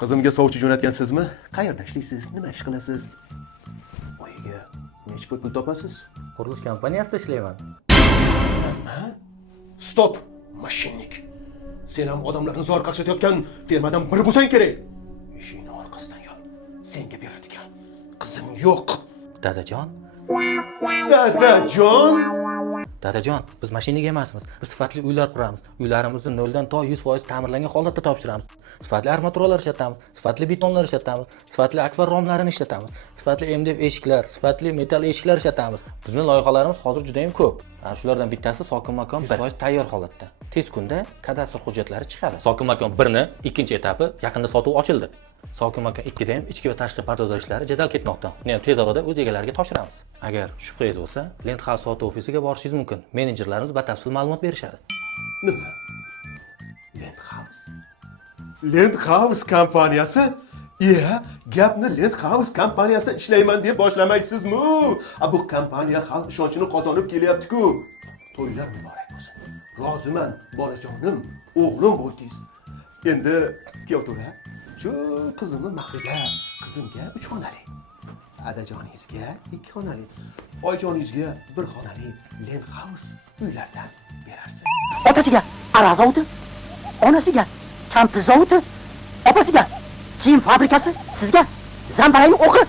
Qizimga sovchi jo'natgan sizmi? Qayerda ishlaysiz? Nima ish qilasiz? Oyiga, nechta pul topasiz? Qurilish kompaniyasida ishlayman. Stop, mashinnik. Sen ham odamlarni zor qarshitayotgan firmadan biri bo'lsang kerak. Eshikning orqasidan yur. Senga beradigan qizim yo'q. Dadajon, Dadajon? dadajon, biz mashinaga emasmiz. Biz sifatli uylar quramiz. Uylarimizni 0 dan to 100% ta'mirlangan holatda topshiramiz. Sifatli armaturalar ishlatamiz, sifatli betonlar ishlatamiz, sifatli akvar romlarini ishlatamiz, sifatli MDF eshiklar, sifatli metal eshiklar ishlatamiz. Bizning loyihalarimiz hozir juda ham ko'p. Ana shulardan bittasi Sokin makon 100% tayyor holatda. Tez kunda kadastr hujjatlari chiqadi. Sokin makon 1 ni ikkinchi etapi yaqinda sotuv ochildi. Sokin makon 2 da ham ichki va tashqi pardozlash ishlari jadal ketmoqda. Uni ham tez orada o'z egalariga topshiramiz. Agar shubhangiz bo'lsa, Land House sotuv ofisiga borishingiz mumkin. Menejerlarimiz batafsil ma'lumot berishadi. Nima? Land House. Land House kompaniyasi? Gapni Land House kompaniyasida ishlayman deb boshlamaysizmi? Bu kompaniya xalq ishonchini qozonib kelyapti-ku. To'ylar muborak bo'lsin. Roziman, bolajonim, o'g'lim bo'ldingiz. Endi kuyovto'ra, shu qizimni mahriga, qizimga 3 xonali, adajoningizga 2 xonali, oyijoningizga 1 xonali Land House uylardan berarsiz. Otasiga aroq zavodi, onasiga kampir zavodi, opasiga kiyim fabrikasi, sizga zambarakli o'qi.